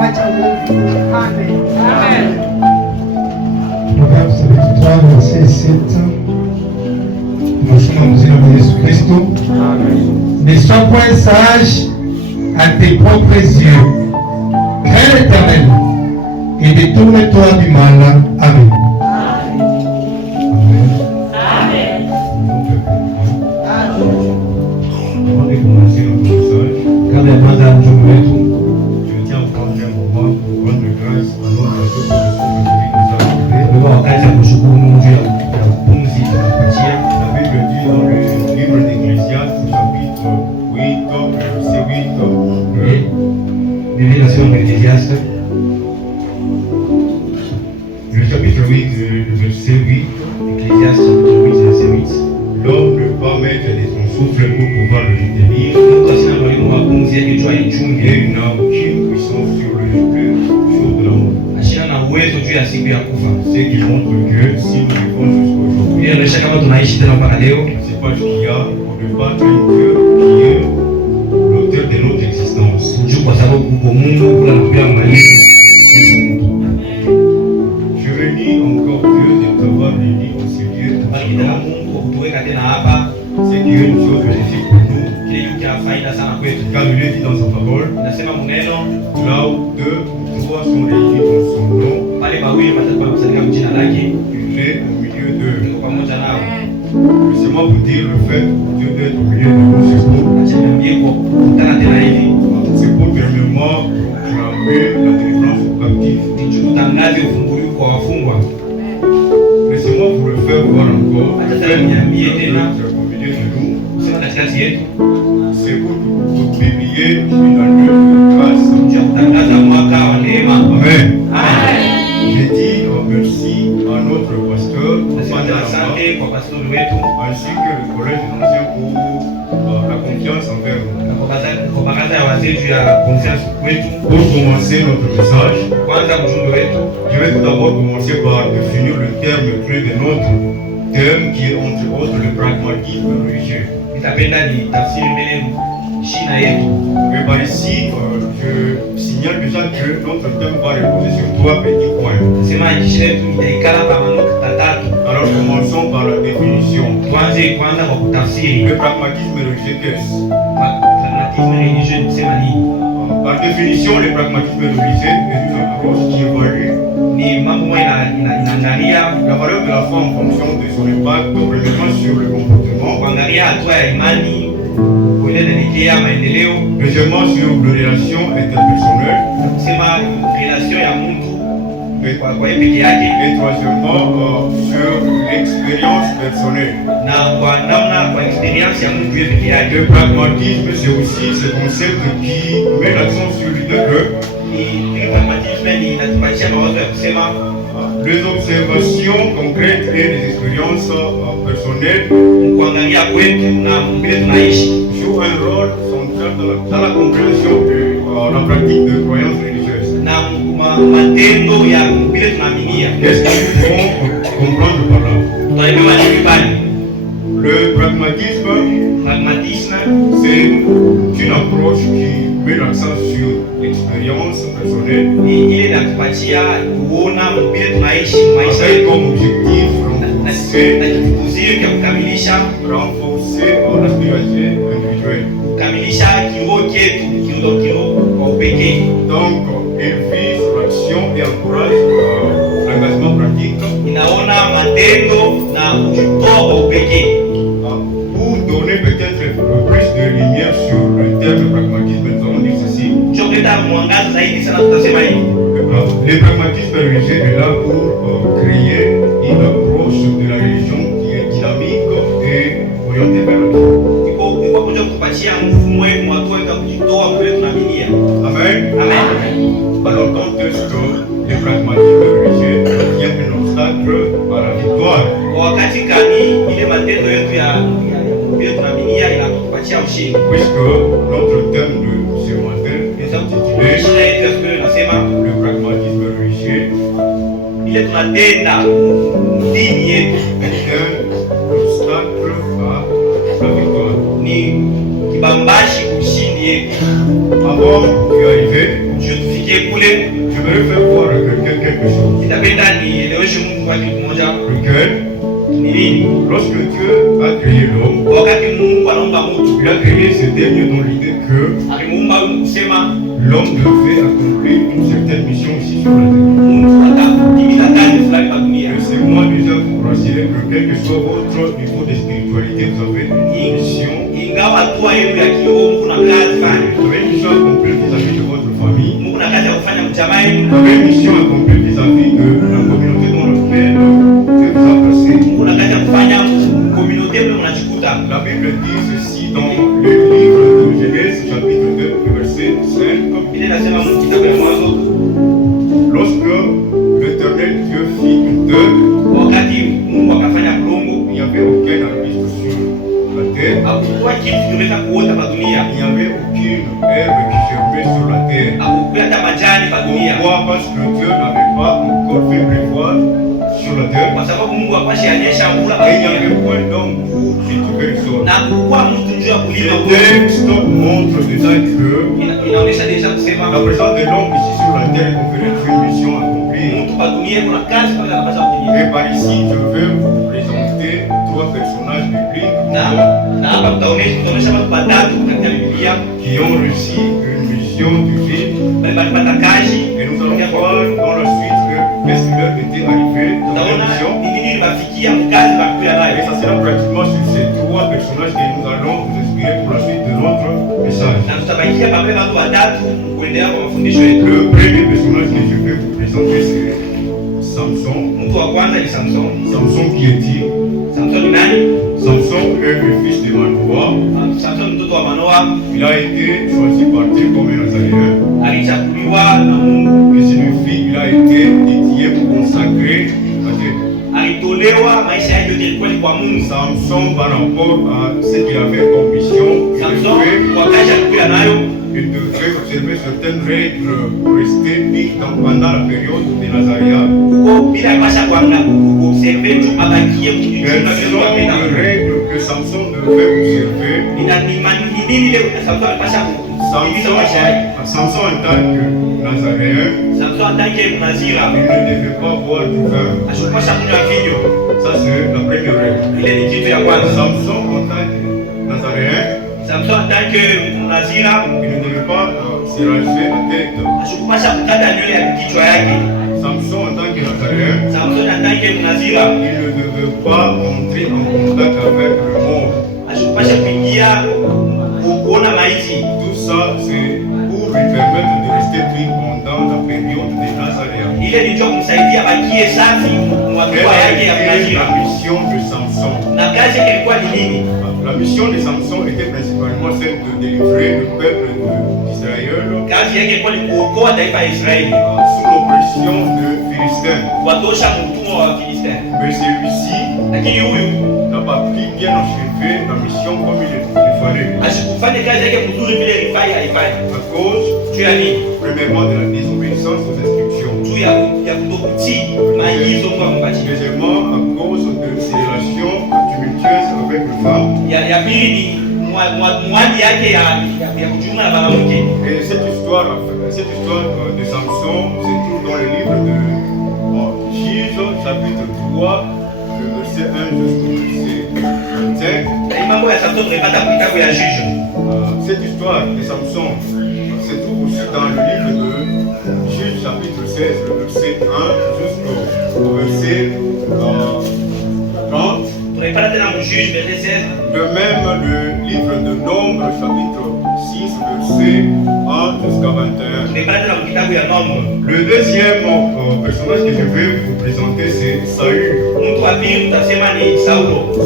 kuacha uovu. Amen. Amen. Proverbe chapitre 3 verset 7. Tunasoma mzina wa Yesu Kristo. Amen. Ne sois point sage à tes propres yeux. Crains l'Éternel et détourne-toi du mal. Amen. Kabla ya kwanza mjumbe wetu, tulikuwa wakati ya kushukuru Mungu juu ya pumzi tunapatia. La Bible dit dans le livre d'Ecclésiaste, chapitre 8, verset 8. Biblia inasema Ecclésiaste, Le chapitre 8, verset 8. Ecclésiaste chapitre 8 verset 8. L'homme ne peut pas mettre de son souffle pour pouvoir le retenir. Et il n'a aucune puissance sur le jour de la mort. Ce qui montre que si nous vivons jusqu'aujourd'hui, Inaonyesha kama tunaishi tena mpaka leo. c'est pas qu'il y a pour ne pas être Dieu qui est l'auteur de notre existence. Juu kwa sababu kuko Mungu kula na pia maisha. Je bénis encore Dieu de t'avoir réuni au Seigneur. Tukitaka Mungu kwa kutuweka tena hapa. C'est qu'il y a une chose bénéfique pour nous. Kile kitu cha faida sana kwetu. Car il est dit dans sa parole, Nasema muneno là où deux ou trois sont réunis dans son nom, pale bawili watakuwa wamekusanyika mjina lake. il est au milieu d'eux. Tuko pamoja nao. Laissez-moi vous dire le fait que Dieu d'être au milieu de nous, Acha niambie kwa kukutana tena hivi. c'est pour premièrement proclamer la délivrance aux captifs. Tutangaze ufungulivu kwa wafungwa. Laissez-moi vous le faire voir encore. Le Acha fait que niambie Dieu tena. d'être au milieu de nous, Sema katikati yetu. c'est pour publier une année de grâce. Tuja kutangaza mwaka wa neema. Amen. Amen. J'ai dit merci à notre pasteur, Nasema asante kwa pastori wetu. ainsi que le collège des anciens pour la confiance envers nous. Kwa baraza ya wazee juu ya confiance wetu. Pour commencer notre message, Kwanza mjumbe wetu. je vais tout d'abord commencer par définir le terme clé de notre thème qui est entre autres le pragmatisme religieux. Nitapenda ni tafsiri mbele shina yetu. Mais par ici, je signale déjà que notre thème va reposer sur trois petits points. Sema shina yetu itaikala pa maneno tatu. Alors commençons par la définition. Tuanze kwanza kwa kutafsiri. Le pragmatisme religieux, qu'est-ce? Pragmatisme religieux kusema nini? Par définition, le pragmatisme religieux est une approche qui évalue Ni mambo moja inaangalia la valeur de la foi en fonction de son impact, premièrement sur le comportement, kuangalia hatua ya imani kuendelea maendeleo, deuxièmement sur les relations interpersonnelles, kusema relation ya mtu kwa yeye peke yake, et troisièmement sur l'expérience personnelle. na kwa namna kwa experience ya mtu yeye peke yake. Le pragmatisme, c'est aussi ce concept qui met l'accent sur l'idée que Ni pragmatisme ni inatupatia mawazo ya kusema les observations concrètes et les expériences personnelles kuangalia kwetu na vile tunaishi jouent un rôle central dans la compréhension de la pratique de croyances religieuses. na matendo ya vile tunaaminia. Qu'est-ce qu'il faut comprendre par là? Tunaelewa nini bali? Le pragmatisme, Pragmatisme c'est une approche qui met l'accent sur l'expérience personnelle ni ile inatupatia kuona vile tunaishi maisha avec yetu comme objectif renforcer na kikuzio cha kukamilisha la spiritualité individuelle. kukamilisha kiroho chetu kiroho kwa upekee. Donc, il vise l'action et encourage l'engagement pratique Inaona matendo na kujitoa kwa upekee. pour donner peut-être plus de lumière sur le terme pragmatisme. Nous allons dire ceci. Kuleta mwangaza zaidi sana tutasema hivi. Le pragmatisme religieux est là pour créer une approche de la religion qui est dynamique et orientée vers la vie. Iko kuja kutupatia nguvu muhimu watu wa kujitoa vile tunaaminia. Amen. Amen. Alors, quand est-ce que le pragmatisme religieux devient un obstacle à la victoire? Kwa wakati gani ile matendo yetu ya vile tunaaminia inatupatia ushindi? Puisque notre thème de ce matin est intitulé le pragmatisme religieux ile tunatenda dini yetu est un obstacle à la victoire. ni kibambashi ushindi yetu. Avant d'y arriver, Je J'aimerais faire voir à quelqu'un quelque chose. Lequel? Lorsque Dieu a créé l'homme, il a créé ce dernier dans l'idée que l'homme devait accomplir une certaine mission ici sur la terre. Laissez-moi déjà vous rassurer que quel que soit votre niveau de spiritualité, vous avez une mission. Vous avez une mission à accomplir vis-à-vis de votre famille. Vous avez une mission à accomplir vis-à-vis de la communauté dans laquelle vous êtes placé. La Bible dit ceci dans le livre de Genèse, chapitre 2, verset 5. Lorsque l'Éternel Dieu fit une terre, il n'y avait aucun arbuste sur la terre. Il n'y avait aucune herbe qui germait sur la terre. Pourquoi? Parce que Dieu n'avait pas encore fait pleuvoir sur la terre. Et il n'y avait point d'homme pour cultiver le sol. Ce texte montre déjà que la présence de l'homme ici sur la terre confère une mission accomplie. Et par ici, je vais vous présenter trois personnages bibliques qui ont réussi une mission divine. Et nous allons voir dans la suite qu'est-ce qui leur était arrivé dans la mission. Et ça sera pratiquement sur ces trois personnages que nous allons vous inspirer pour la suite de notre message. Le premier personnage que je vais vous présenter, c'est Samson. Samson qui est dit? Samson est le fils de Manoah. Il a été choisi par Dieu comme un Nazaréen. Et signifie il a été dédié pour consacrer à Dieu. Samson, par rapport à ce qu'il avait comme mission, il devait observer certaines règles pour rester vite pendant la période de Nazaréa. Quelles sont les règles que Samson devait observer? Samson en tant que Nazaréen, il ne devait pas boire du vin. Ça c'est la première règle. Samson en tant que Nazaréen, il ne devait pas se raser la tête. Samson en tant que Nazaréen, il ne devait pas entrer en contact avec le mort. Tout ça c'est pour lui permettre de rester vivre pendant la période de Nazaréa. Quelle était la mission de Samson? La mission de Samson était principalement celle de délivrer le peuple d'Israël sous l'oppression de Philistins. Mais celui-ci n'a pas pu bien achever la mission comme il fallait. À cause, premièrement, de la désobéissance aux instructions. Deuxièmement, à cause de ses relations tumultueuses avec les femmes. Et cette histoire de Samson se trouve dans le livre de Juge, chapitre 3, verset 1 jusqu'au verset 25. Cette histoire de Samson se trouve aussi dans le livre de Juge, chapitre 16, le verset 1 jusqu'au verset 30. De même, le livre de Nombre, chapitre 6, verset 1 jusqu'à 21. Le deuxième personnage que je vais vous présenter, c'est Saül.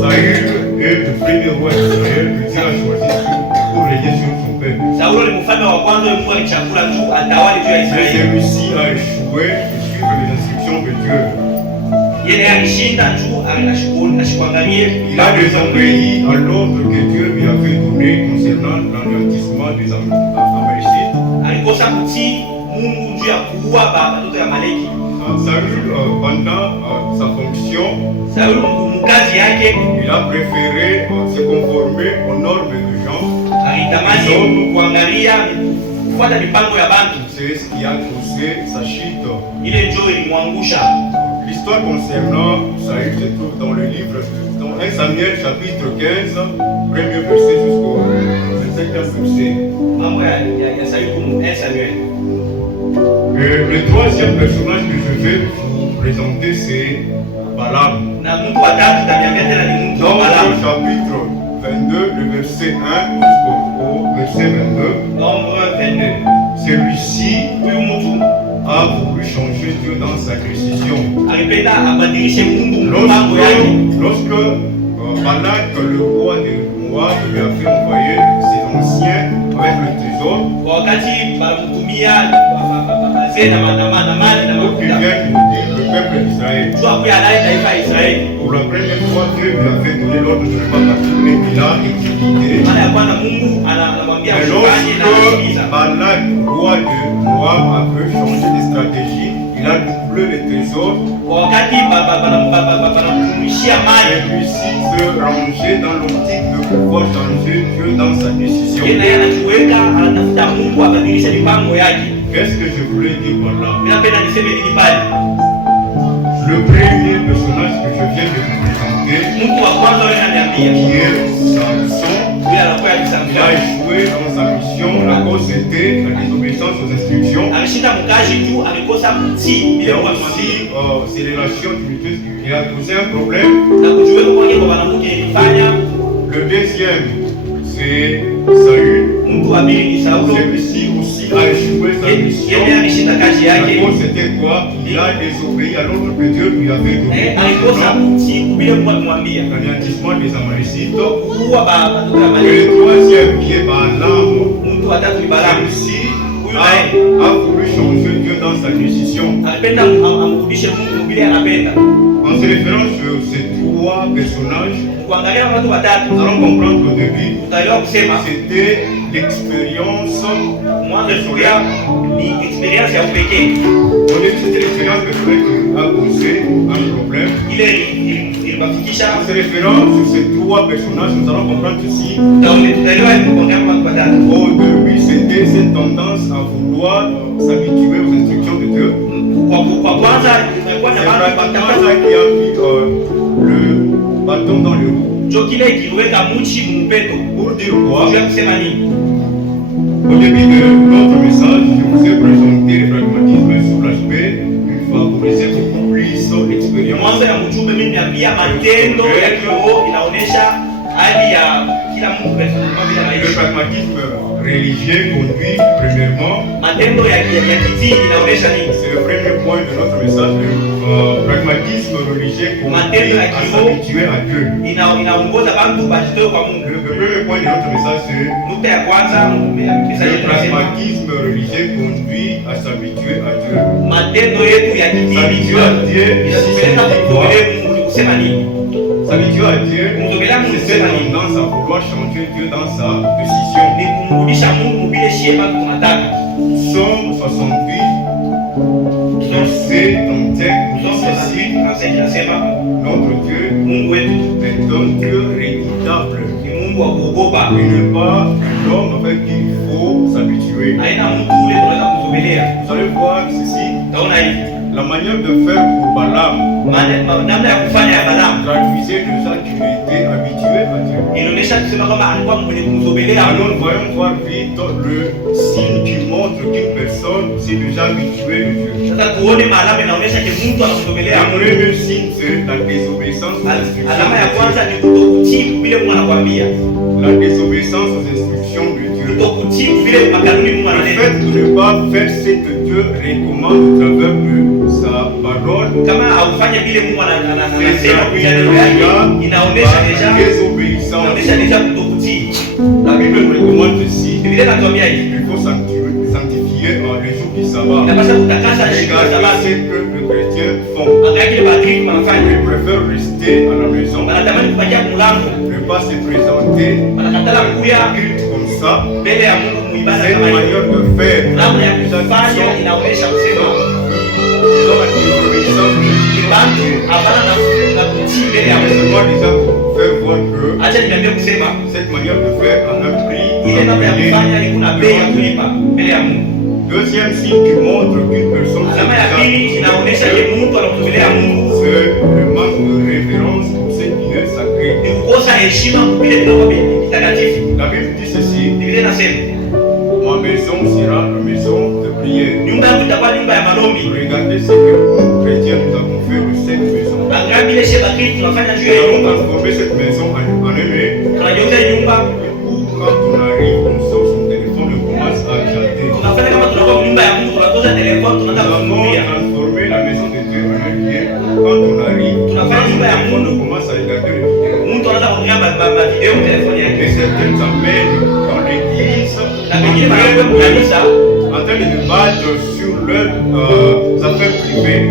Saül est le premier roi d'Israël que Dieu a choisi pour régner sur son peuple. Mais celui-ci a échoué de suivre les instructions de Dieu. Il a désobéi à l'ordre que Dieu lui avait donné concernant l'anéantissement des Amalécites. Saül, pendant sa fonction, il a préféré se conformer aux normes de gens. c'est ce qui a causé sa chute. Ile ndio ilimwangusha. L'histoire concernant Saül se trouve dans le livre, dans 1 Samuel chapitre 15, premier verset jusqu'au 25e verset. Mambo ya Saül comme 1 Samuel. Le troisième personnage que je vais vous présenter, c'est Balaam. Na mtu wa tatu tamiambia tena ni mtu wa Dans Balaam. le chapitre 22, le verset 1 jusqu'au verset 22. Nombre 22. Celui-ci Huyu mtu a voulu changer Dieu dans sa décision. alipenda abadilishe Mungu mpango yake. Lorsque Balak, le roi de Moab, lui a fait envoyer ses anciens avec le trésor, Wakati balimtumia wazee na mali na pour qu'il mafuta vienne pour dire le peuple d'Israël. juu akuya alai taifa ya Israeli. Pour la première fois, Dieu lui avait donné l'ordre de ne pas partir, mais il a exécuté. Mara ya kwanza Mungu anamwambia Et usifanye na lorsque kusikiliza. Balak, roi de Moab, a pu changer de stratégie, il a doublé le trésor. Kwa wakati banamtumishia mali, Celui-ci se rangeait dans l'optique de pouvoir changer Dieu dans sa décision. yeye naye anajiweka anatafuta Mungu abadilishe mipango yake. Qu'est-ce que je voulais dire par là? Mimi napenda niseme nini pale? Le premier personnage que je viens de vous présenter, Mtu wa kwanza wewe ananiambia, qui est Samson, yule anakuwa il a akisamia. échoué dans sa mission. La cause était la désobéissance aux instructions. Ameshinda mkazi tu amekosa kutii Et ile kwa aussi ses relations tumultueuses qui a causé un problème. na kujiweka kwake kwa mwanamke ilifanya. Le deuxième, c'est Saül. Mtu wa pili ni Saulo. Celui-ci aussi a échoué sa mission. Yeye alishinda kazi La yake. cause c'était quoi? Il a désobéi à l'ordre que Dieu lui avait donné. Alikosa kutii vile Mungu alimwambia. L'anéantissement des Amalécites. Kuua baadhi ya Et mali. le troisième qui est Balaam. Mtu wa tatu ni Balaam. Celui-ci Huyu naye a voulu changer Dieu dans sa décision. alipenda amrudishe Mungu vile anapenda. En se référant sur ces trois personnages, Kuangalia watu watatu nous allons comprendre qu'au début, utaelewa kusema c'était l'expérience. mwanzo ya ni experience ya upekee. Au début, c'était l'expérience personnelle qui a causé un problème. Ile ilibafikisha En se référant sur ces trois personnages, nous allons comprendre ceci. tutaelewa kuongea kwa watu watatu. Au début, c'était cette tendance à vouloir s'habituer aux instructions de Dieu. Kwa kwanza kulikuwa na C'est watu pratiquement watatu. ça qui a mis le bâton dans le roue. Ndio kile kiliweka mchi mpeto. Pour dire quoi? Unajua kusema nini? Au début de notre message, je vous ai présenté le pragmatisme sous l'aspect qui favorisait beaucoup plus l'expérience. Mwanzo ya mjumbe mimi niambia matendo ya kiroho inaonesha hali ya kila mtu katika vile Le anaishi. pragmatisme religieux conduit premièrement, Matendo ya kidini inaonesha nini? c'est le premier point de notre message, le pragmatisme religieux conduit à s'habituer à Dieu. Inaongoza watu bajitoe kwa Mungu. Le premier point de notre message, c'est Nukta ya kwanza message le tunasema pragmatisme religieux conduit à s'habituer à Dieu. matendo yetu ya kidini S'habituer à Dieu, inatupeleka kumzogelea Mungu. Ni kusema nini? s'habituer à Dieu, Kumzogelea Mungu c'est cette kusema nini? tendance à vouloir changer Dieu dans sa décision. Ni kumrudisha Mungu vile shie bado tunataka. Psaume 68, verset 35, nous ceci, Inasema notre Dieu Mungu wetu est un Dieu redoutable. ni Mungu wa kuogopa. Il n'est pas l'homme avec qui il faut s'habituer. Haina mtu ule tunaweza kumzogelea. Vous allez voir ceci, Utaona hivi. la manière de faire pour Balaam Namna ya kufanya ya Balaam traduisait déjà qu'il était habitué à Dieu. inaonyesha kusema kwamba alikuwa mwenye kumzogelea Alors Mungu. nous voyons voir vite le signe qui montre qu'une personne s'est déjà habituée de Dieu. Sasa tuone maalama inaonyesha ke mtu anamzogelea Le Mungu. premier signe, c'est la désobéissance aux instructions Alama ya de kwanza Dieu. ni kutokutii vile Mungu anakuambia. La désobéissance aux instructions de Dieu. Kutokutii vile makanuni Mungu Le analeta. fait de ne pas faire ce que Dieu recommande au travers de sa parole, Kama haufanye vile Mungu anasema c'est kupitia neno yake, inaonyesha deja désobéissance. inaonyesha deja kutokutii. La Bible nous recommande ceci. Biblia inatuambia hivi. Il faut sanctifier le jour du sabbat. Inapaswa kutakasa siku ya Regardez Sabato. ce que les chrétiens font. Angalia kile Wakristo wanafanya. Ils préfèrent rester à la maison, Wanatamani kupatia mlango. ne pas se présenter Wanakatala kuya à culte comme ça. mbele ya Mungu muibada Cette kama hiyo. manière de faire, Namna ya kufanya inaonyesha kusema ils ont la désobéissance de ni watu hapana na kutii mbele ya Mungu. Laissez-moi déjà vous faire voir que Acha niambie kusema cette manière de faire en a pris ile namna ya kufanya iko na bei ya kulipa mbele ya Mungu. Deuxième signe qui montre qu'une personne s'est Alama ya pili inaonyesha ye mtu anakusogelea Mungu. c'est le manque de révérence pour ce qui est sacré. Ni kukosa heshima kupita kidogo vitakatifu. La Bible dit ceci, Biblia inasema, ma maison sera une maison de prière. nyumba yangu itakuwa nyumba ya maombi. Regardez ce que nous, chrétiens, nous avons fait de cette maison. Angalia vile sheba kitu tunafanya juu Nous ya avons nyumba. transformé cette maison en aimé. Tunageuza nyumba, Quand on arrive, on sort son téléphone et on commence à chanter. tunafanya kama tunakuwa nyumba ya Mungu, tunatoza telefoni, tunaanza Nous avons kuhudhuria. transformé la maison de Dieu en un lieu. Quand on arrive, On a fait une nouvelle on commence à regarder les vidéos. Mtu anaanza kuangalia video kwa telefoni Et yake. certaines amènent dans l'église Na pengine wanakuwa mkanisa, en train de débattre sur leurs affaires privées.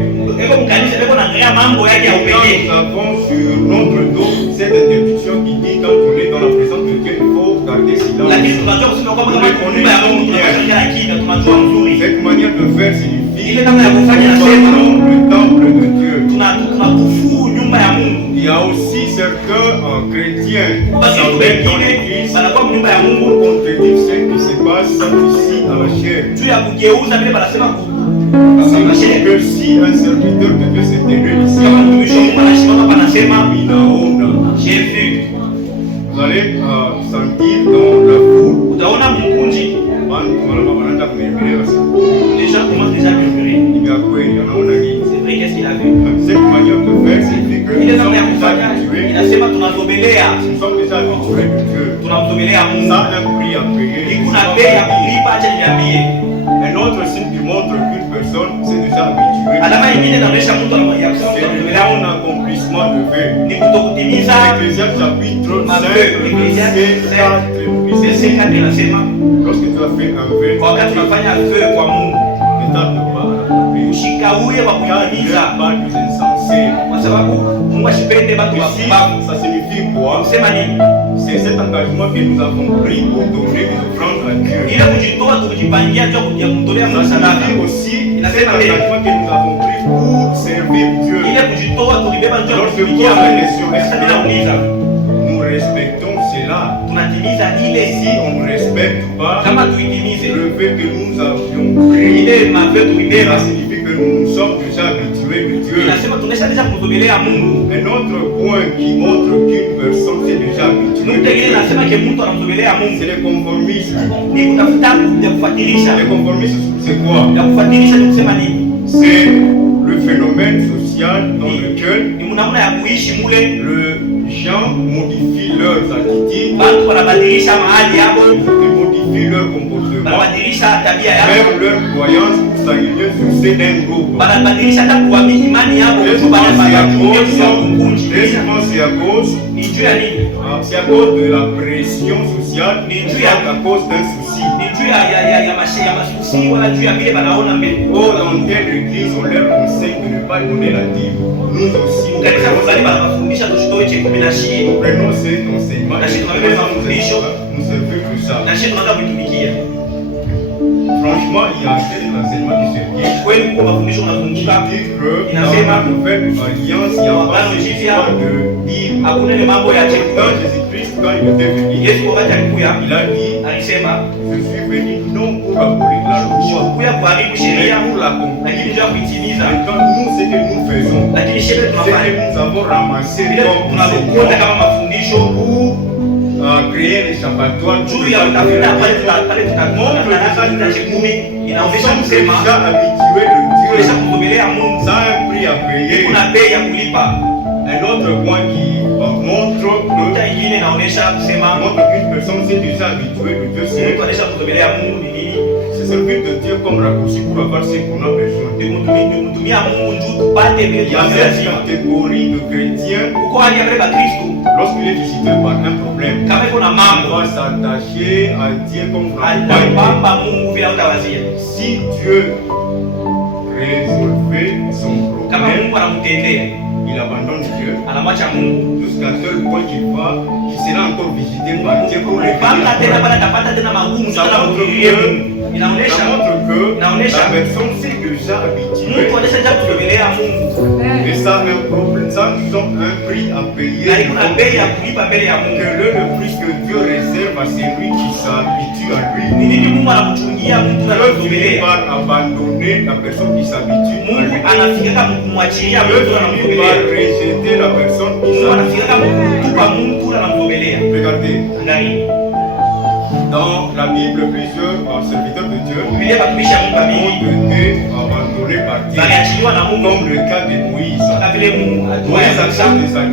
eko mkanisa eko naangalia mambo yake ya Quand upekee. nous avons sur notre dos cette interdiction qui dit quand on est dans la présence de Dieu, il faut garder Lakini silence. tunajua kusema kwamba kama nyumba ya Mungu tunafanya akida, tunajua mzuri. Cette manière de faire signifie Ile namna ya kufanya nous nasema sommes le temple de Dieu. tunakufuru nyumba ya Mungu. Il y a aussi certains chrétiens qui Basi s'amènent wengine dans l'église wanakuwa nyumba ya pour Mungu contredire ce qui se passe ici dans la chair. juu ya kugeuza vile wanasema C'est que si un serviteur de Dieu s'est tenu ici, kama mtumishi wa Mungu anasimama panasema Minaona, j'ai vu. vous allez sentir dans la foule, Utaona mkunji wanaenda kumelea sasa. déjà commence déjà à murmurer. Ni ya kweli, anaona nini? C'est vrai, qu'est-ce qu'il a vu? Cette manière de faire signifie que Ile nous namna ya sommes déjà kufanya habitués, inasema tunazobelea, nous sommes déjà habitués de Dieu. tunamzobelea Mungu. Ça a un prix à payer. Kuna bei ya kulipa, acha niambie. Un autre signe qui montre qu'une personne s'est déjà habituée. Alama nyingine inaonyesha mtu ya kusema C'est le tunamzobelea Mungu non-accomplissement de vœux. ni kutokutimiza. Ecclésiaste chapitre 5, Ecclésiaste verset 4. Verset 4 inasema Lorsque tu as fait un vœu, kwa wakati tunafanya vœu kwa Mungu, ne tarde pas à l'accomplir. ushikauye wa Car Dieu kutimiza, n'est pas des insensés. kwa sababu Mungu asipende watu Ici, wapumbavu. ça signifie quoi? Kusema nini? C'est cet engagement que nous avons pris pour donner des offrandes à Dieu. Ile kujitoa tukujipangia tu ya kumtolea Mungu Ça sadaka. signifie aussi Il a cet fait la paix. engagement que nous avons pris pour servir Dieu. Ile kujitoa tulibeba tu ya Alors, kutumikia je pose la Mungu. question, est-ce Sasa que bila kuuliza, nous respectons cela? tunatimiza ile Si on ne respecte pas kama tuitimize le fait que nous avions pris, ile mavyo tulibeba, ça signifie que nous sommes déjà habitués de Dieu. inasema tunaisha kumtolea Mungu. Un autre point qui montre qu'une personne s'est déjà habituée Nukta de ingine Dieu, nasema ke mtu anamtolea Mungu c'est le conformisme. ni kutafuta ya kufuatilisha. Le conformisme, c'est quoi? Ya kufuatilisha ni kusema nini? C'est le phénomène social dans lequel Ni namna ya kuishi mule, les gens modifient leurs attitudes, watu wanabadilisha mahali yao, ils modifient leur comportement, wanabadilisha tabia yao, même leurs croyances pour s'aligner sur ces d'un groupe. wanabadilisha hata kuamini imani yao Et kwa souvent, c'est à kungunji. cause, Ni juu ya nini? c'est à cause de la pression sociale, Mais c'est Dieu a- à cause d'un souci. Ni juu ya masusi wala juu ya vile wanaona mbele. Oh, dans telle église, on leur conseille de ne pas donner la dîme. Nous aussi, nous Kanisa fulani wanafundisha tushitoe chetu na shii. prenons cet enseignement La et Chine, nous on avait un mafundisho. nous servir que ça. Na shii tunaanza kuitumikia. Franchement, il y a un enseignement qui se vient. Kweli kwa mafundisho Qui unafunguka. dit que Il a dans fait la mal. nouvelle alliance, il n'y a pas Agano jipya. de dîme. Hakuna ile mambo ya chetu. Quand Jésus-Christ, quand il était venu, Yesu wakati alikuya il a dit, alisema je suis venu non pour abolir la loi, kuya kuharibu mais sheria pour l'accomplir. lakini ndio kuitimiza. Maintenant, nous, ce que nous faisons, Lakini sheria c'est que tunafanya nous avons ramassé vile comme tunalokota enseignement kama mafundisho pour créer l'échappatoire juu ya kutafuta pale tutakutana chekumi inaonyesha Nous sommes kusema déjà habitués de kuweza Dieu. kugomelea Mungu. Ça a un prix à payer. Kuna bei ya kulipa. Un autre point qui montre Nukta ingine inaonyesha kusema qu'une personne s'est déjà habituée de Dieu, c'est mtu anaisha kugomelea Mungu ni nini? se servir de Dieu comme raccourci pour avoir ce qu'on a besoin. Ni kumtumia Mungu juu tupate vile Il y a tunavyo cette lazima. catégorie de chrétiens, Uko hali ya mbele Kristo lorsqu'il est visité par un problème, kama iko na on mambo doit s'attacher à Dieu comme frappé. atapamba Mungu vile utawazia. Si Dieu résolvait son Kama problème, Mungu anamtendea il abandonne Dieu anamwacha Mungu jusqu'à tel point qu'il sera encore visité par Dieu pour le panga tena pale atapata tena magumu sana kufikiria Mungu. Ça Inaonyesha montre que Inaonyesha la personne s'est déjà habituée mtu anaisha kugomelea Mungu. Et ça a un problème, ça ils ont un prix à payer. Quel est le prix que Dieu réserve à celui qui s'habitue à lui? Dieu finit par abandonner la personne qui s'habitue à lui. Dieu finit par rejeter la personne qui s'habitue à lui. Regardez. Dans la Bible, plusieurs serviteurs de Dieu ont été abandonnés par Dieu, comme le cas de Moïse. Moïse a fait des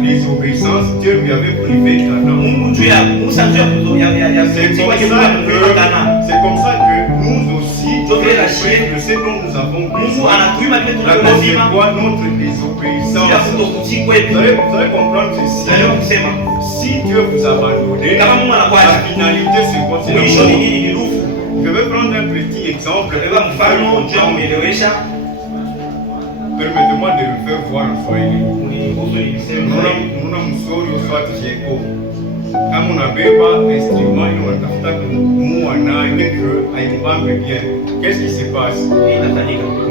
désobéissances, Dieu lui avait privé Canaan. C'est comme ça que nous aussi, de ce dont nous avons besoin, la cause de quoi notre désobéissance. Vous allez comprendre ceci. Si Dieu vous abandonne, la finalité c'est quoi? C'est la mort. Je vais prendre un petit exemple. Permettez-moi de le faire voir en Swahili. Nuna msori uswati jeko. Kama unabeba instrument ile unatafuta kumua nayo ile haibambe bien. Qu'est-ce qui se passe?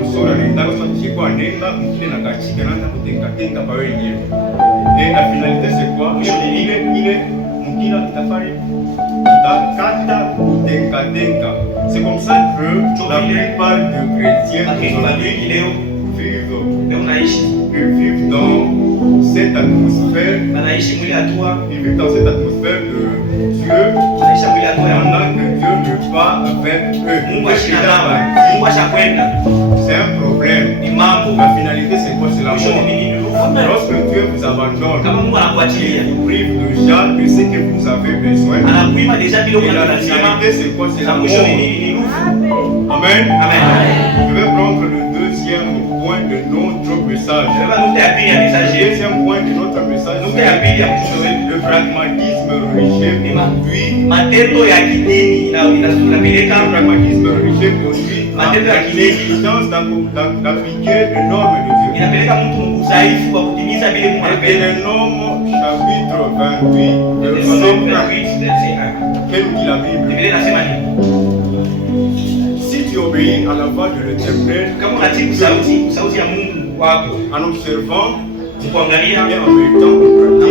Msori anaenda uswati jeko anaenda mkile na kachika anaanza kutenga pa wenyewe. Et la finalité c'est quoi? Il est mkila kitafari kata tenka. C'est comme ça que la plupart des chrétiens vivent dans cette atmosphère. Ils vivent dans cette atmosphère de Dieu pendant que Dieu ne va avec eux. C'est un problème. La finalité c'est quoi? C'est la mort. Lorsque Dieu vous abandonne, il vous prive déjà de ce que vous avez besoin. Et la finalité c'est quoi? C'est la mort. Amen. Je vais prendre le deuxième point de notre message. Le deuxième point de notre message, c'est le pragmatisme religieux conduit. Le pragmatisme religieux conduit à l'exigence d'appliquer les normes de Dieu. Deutéronome chapitre 28, verset 1. Quelle dit la Bible? Si tu obéis à la voix de l'Éternel, en observant et en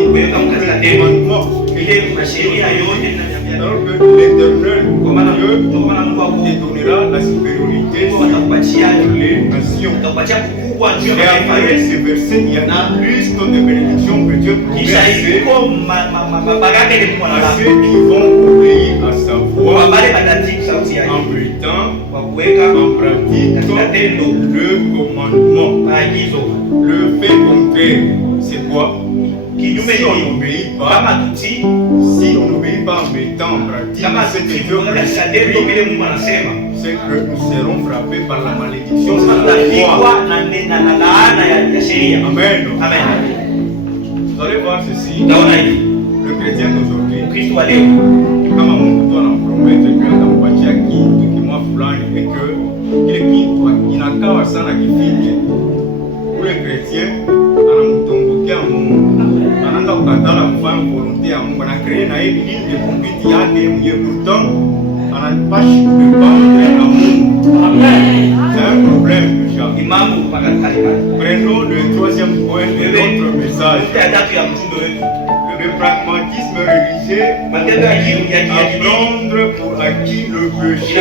mettant alors que l'Éternel, Dieu, te donnera la supériorité sur les nations. Et après ce verset, il y a une liste de bénédictions que Dieu promet à ceux qui vont obéir à sa voix en mettant en pratique le commandement. Le fait contraire, c'est quoi? Si on n'obéit pas, en mettant en pratique ce que Dieu prescrit, c'est que nous serons frappés par la malédiction de la foi. Amen. Vous allez voir ceci. Le chrétien d'aujourd'hui, kama Mungu tu anapromete que atampatia kitu kimwa fulani et que kile kitu inakawa sana kifike, ule chrétien anamtombokea Mungu, anaanza kukatala kufanya volonté ya Mungu, anacree na yeye ligne de conduite yake mwenyewe, pourtant anapasha dépendre na Mungu. C'est un problème déjà. Prenons le troisième point de notre message. Le pragmatisme religieux, apprendre pour acquis le péché.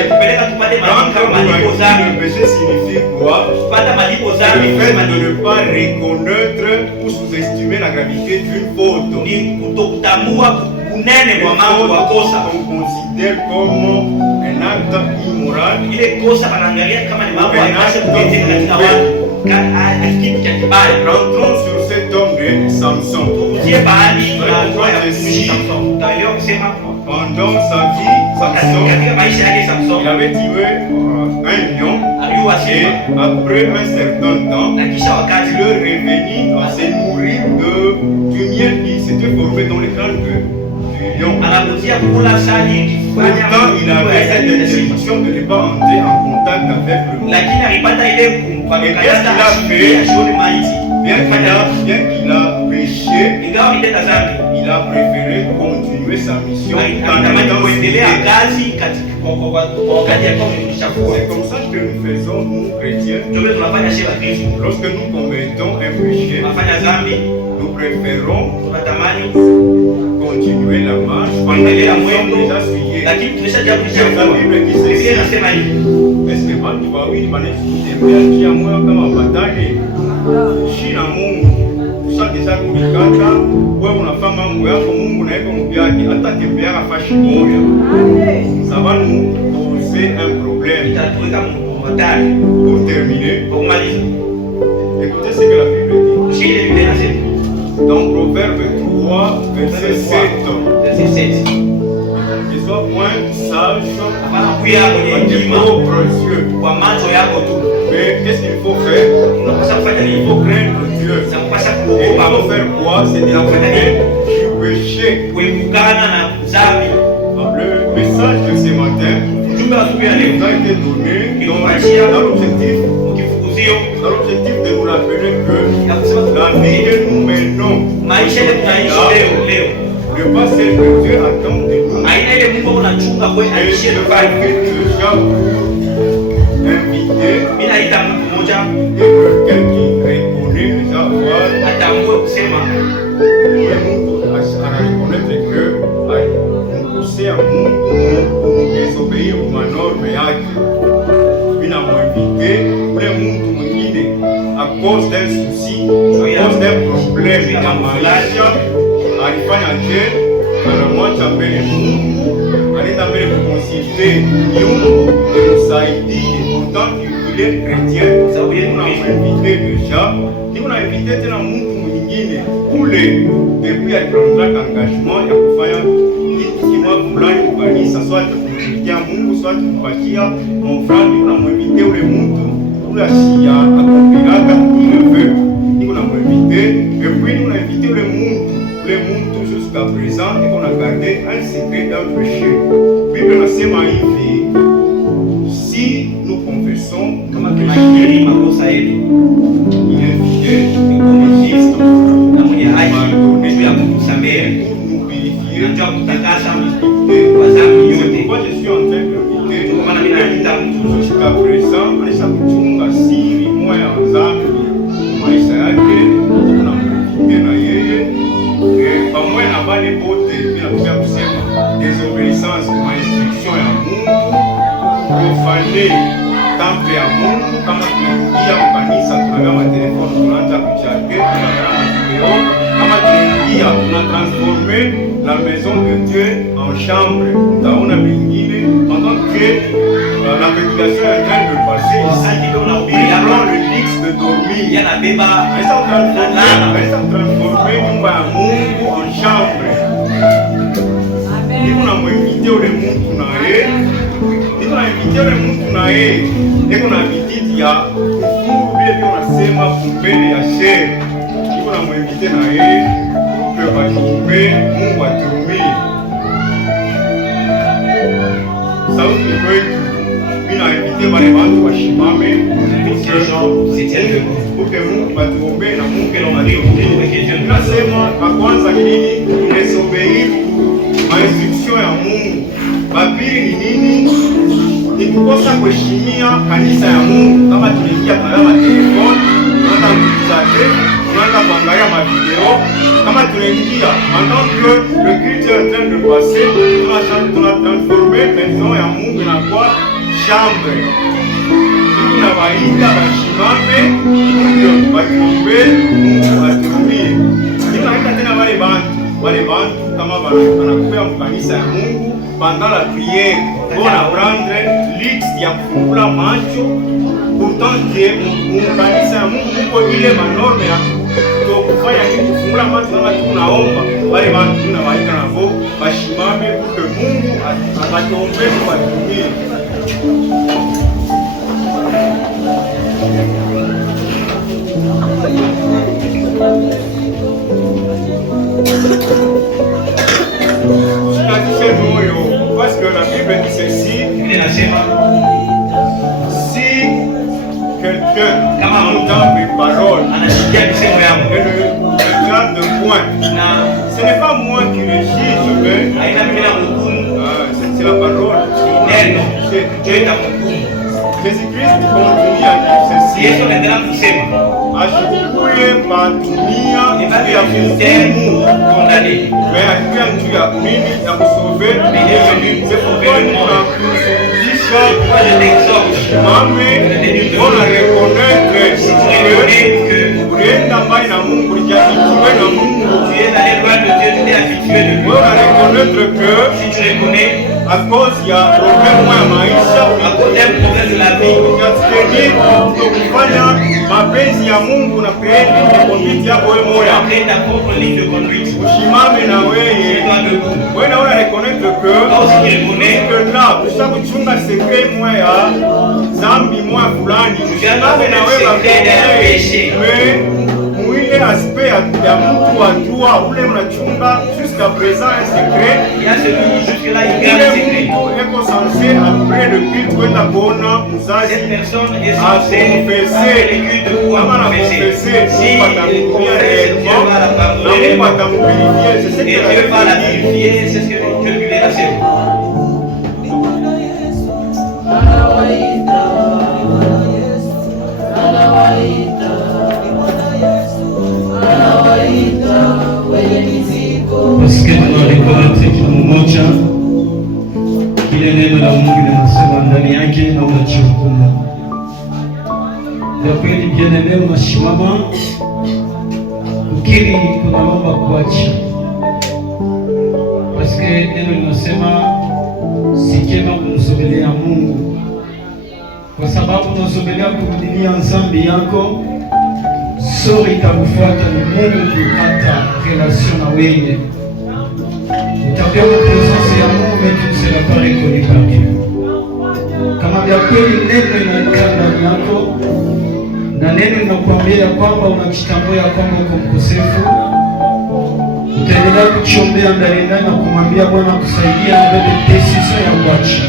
Le péché signifie quoi? Le fait de ne pas reconnaître ou sous-estimer la gravité d'une faute. On considère comme un acte immoral, rentrons sur cet homme de Samson. Pendant sa vie, Samson, il avait tué un lion. Et après un certain temps, il est revenu à se nourrir du miel qui s'était formé dans le crâne du lion. Pourtant, il avait cette interdiction de ne pas entrer en contact avec le monde. Et qu'est-ce qu'il a fait? Bien qu'il a péché, ingawa alitenda dhambi, il a préféré continuer sa mission. alitamani kuendelea kazi kwa wakati ambao umeshafua. C'est comme ça que nous faisons, nous chrétiens. Ndio tunafanya sheria ya Kristo. Lorsque nous commettons un péché, tunafanya dhambi, nous préférons tunatamani continuer la marche. kuendelea mwendo, Déjà suivi. lakini tumeshajua La Bible qui se Biblia inasema hivi. est-ce que bantu wawili wanatembea njia moja kama batani? Shi na Mungu. Tushakiza kulikata, wewe unafanya mambo yako, Mungu na yako mbyake, hata tembea fashi moja. Ça va nous poser un problème. Itatuweka hatari. Pour terminer, Kwa kumaliza, écoutez ce que la Bible dit. shile Biblia inasema Dans Proverbe 3, verset 7. verset 7. Ne sois point sage Hapana kuya kwenye à tes hekima propres yeux. kwa macho yako tu. Mais qu'est-ce qu'il faut faire? Unapaswa kufanya Il nini? faut craindre Dieu. Unapaswa Et il kuogopa faut Mungu. faire quoi? C'est d'éloigner du péché. Kuepukana na dhambi. Le message de ce matin Ujumbe wa siku ya leo nous a été donné dans l'objectif ukifukuzio de nous rappeler que ya kusema la vie que nous menons maisha ile tunaishi leo n'est pas celle que Dieu attend de nous. aina ile Mungu unachunga kwa Et aishi je kwa vais déjà inviter mimi naita mtu mmoja quelqu'un qui reconnaît déjà avoir atambue kusema à reconnaître que mkosea Mungu désobéir kwa norme yake. Bila mwinvite ule mtu mwingine à cause d'un souci, à cause d'un problème ya maisha alifanya je anamwacha mbele Mungu, anaenda mbele kukonsulte Mungu kumsaidie. Pourtant il est chrétien, sababu yeye tunamwinvite deja, ni unainvite tena mtu mwingine ule depuis aliprendre engagement ya kufanya kitu kimoja fulani kwa kanisa, soit kumtumikia Mungu, soit kumpatia mfano. Unamwinvite ule mtu ule ashia akopiraka ile veut, ni unamwinvite et puis unainvite ule mtu jusqu'à présent et qu'on a gardé un secret d'un péché. Bible nasema hivi, si nous confessons kama tunakiri makosa yetu il est fidèle Kristo na mwenye haki juu ya kutusamehe pour nous purifier na kutakasa et kwa dhambi c'est yote. pourquoi je suis en train de inviter Kwa maana mimi naita mtu jusqu'à présent anaisha kuchunga siri moja ya dhambi maisha yake, tunamwinvite na yeye pamoja na wale wote bila kusema désobéissance kwa instruction ya Mungu, profane temple ya Mungu. Kama tunaingia kanisa tunaga matelefoni tunaanza kuchate, tunaga video. Kama tunaingia tunatransformer la maison de Dieu en chambre. Utaona vingine pendant que la prédication est en train de passer ici, il prend le luxe de dormir. yanabeba Aisa transformer nyumba ya Mungu en chambre. Niko na mwinvite ule mtu na yeye, niko na invite ule mtu na yeye, niko na vititi ya kufuru vile vile unasema kumbele ya shere. Niko na mwinvite na yeye kwa bakipe Mungu aturumie. Sauti kwetu, mimi na invite wale watu washimame pour que Mungu batuombee na Mungu nasema la kwanza ni nini? Désobéir ma instruction ya Mungu. Babili ni nini? Ni kukosa kuheshimia kanisa ya Mungu. Kama tunaingia tunalala telefoni, tunaanza kuchate, tunaanza kuangalia mavideo. Kama tunaingia pendant que le culte est en train de passer, tunatransformer maison ya Mungu inakuwa chambre. Tunawaita bashimame ndio bakiombe Mungu atumie. Ninaita tena wale bantu kama wanakuwa mkanisa ya Mungu pendant la prière, on apprendre liste ya kufungula macho. Pourtant que mkanisa ya Mungu uko ile manorme ya kufanya nini? Kufungula macho kama tunaomba. Wale bantu tunawaita navo bashimame pour que Mungu atuombe Mungu atumie. Parce que la Bible dit ceci, Biblia inasema si quelqu'un kama mtu entend mes paroles anasikia misemo yangu et ne regarde point, na ce n'est pas moi qui le juge, mais haina mimi na mhukumu, c'est la parole. neno ndio itamhukumu. Jésus-Christ continue à dire ceci. Yesu anaendelea kusema Ashukue matumia juu ya kuzimu, kondani mais ashukue juu ya nini? Ya kusove. C'est pourquoi tunakufundisha mame ona reconnaître que ulienda mbali na Mungu, ulijaitiwe na Mungu. Ona reconnaître que à cause ya problème ya maisha ukatikeni kufanya mapenzi ya Mungu na kuenda konduiti yako wewe moya ushimame na wewe. Wewe naona reconnaître que là ushakuchunga secret moya zambi moya fulani ushimame na wewe mais mwile aspect ya mtu wa jua ule unachunga jusqu'à présent un secret. Eko censé après le culte kwenda kuona mzazi akonfese kama na konfese Mungu atamkulia réellement na Mungu atamvérifie. C'est ce que la Bible dit. Paske tunarekonete kila mmoja kile neno la Mungu linasema ndani yake na unajihukumu. Kwa kweli bien-aimé, unasimama ukiri kunaomba kuacha, paske neno linasema si kema kumsogelea Mungu, kwa sababu unasogelea kurudilia dhambi yako sori itakufuata ni Mungu kukata relation na wewe. Utapewa presence ya Mungu mais tu ne seras pas reconnu par Dieu. Kama vya kweli neno inakaa ndani yako na neno linakuambia kwamba unajitambua kwamba uko mkosefu, utaendelea kuchiombea ndani na kumwambia Bwana kusaidia na bebe decision ya kuacha.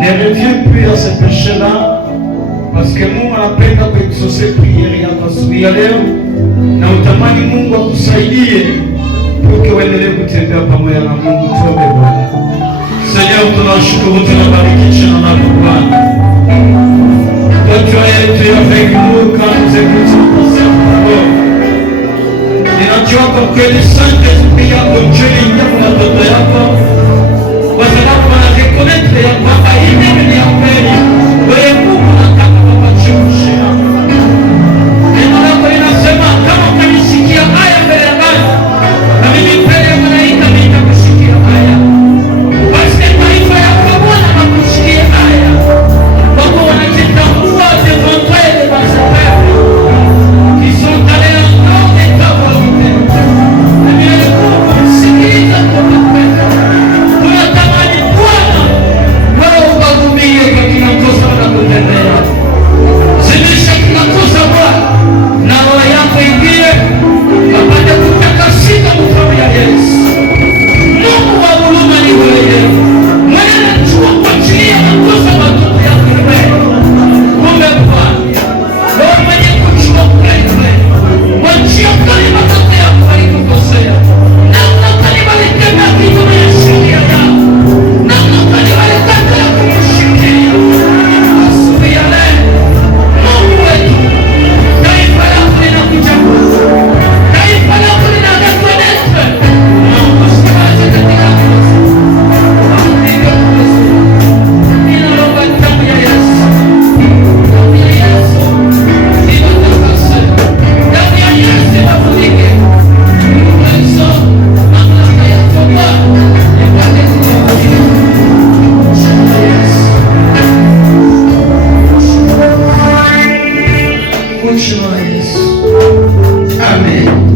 Ne reviens plus à ce péché-là, parce que Mungu anapenda kuexaucer prière yako asubuhi ya leo, na utamani Mungu akusaidie uke uendelee kutembea pamoja na Mungu. Tuombe. Bwana Seigneur, tunashukuru, tunabariki jina lako Bwana. Toi tu es avec nous quand nous écoutons ton Saint-Esprit. Ninajua kwa kweli Saint-Esprit yako juu ya watoto yako, kwa sababu wanareconnaître ya kwamba hii ni ya kweli. Wewe Mungu unataka kuwachukua. Neno lako linasema kama ukanisikia haya mbele ya Baba, na mimi mbele ya malaika nitakusikia haya. Basi taifa yako Bwana nakusikia haya. Wako wanajitambua devant toi et devant sa père. Ils sont allés en dehors de ta volonté. Na mimi nakusikiliza kwa upendo. Tunatamani Bwana wewe ukagumie kwa kila kosa unalotenda. Zimisha kila kosa Bwana, na roho yako ingie kapate kutakasika mfano ya Yesu. Mungu wa huruma ni wewe. Mwenye anajua kuachilia makosa watoto yako wewe. Kumbe Bwana, wewe mwenye kujua kweli. Wachia kali watoto yako walikukosea. Namna kali walitenda vitu vya sheria yao. Namna kali walikataa kumshikilia. Asubuhi ya leo, Mungu wetu, taifa lako linakuchagua. Taifa lako linareconnaître. Mungu usiwache katika kosa. Ninaomba damu ya Yesu. Damu ya Yesu inatakasa. Damu ya Yesu inafunike. Uwezo, mamlaka ya toba ipate kutimia. Jina la Yesu. Jina la Yesu. Amen.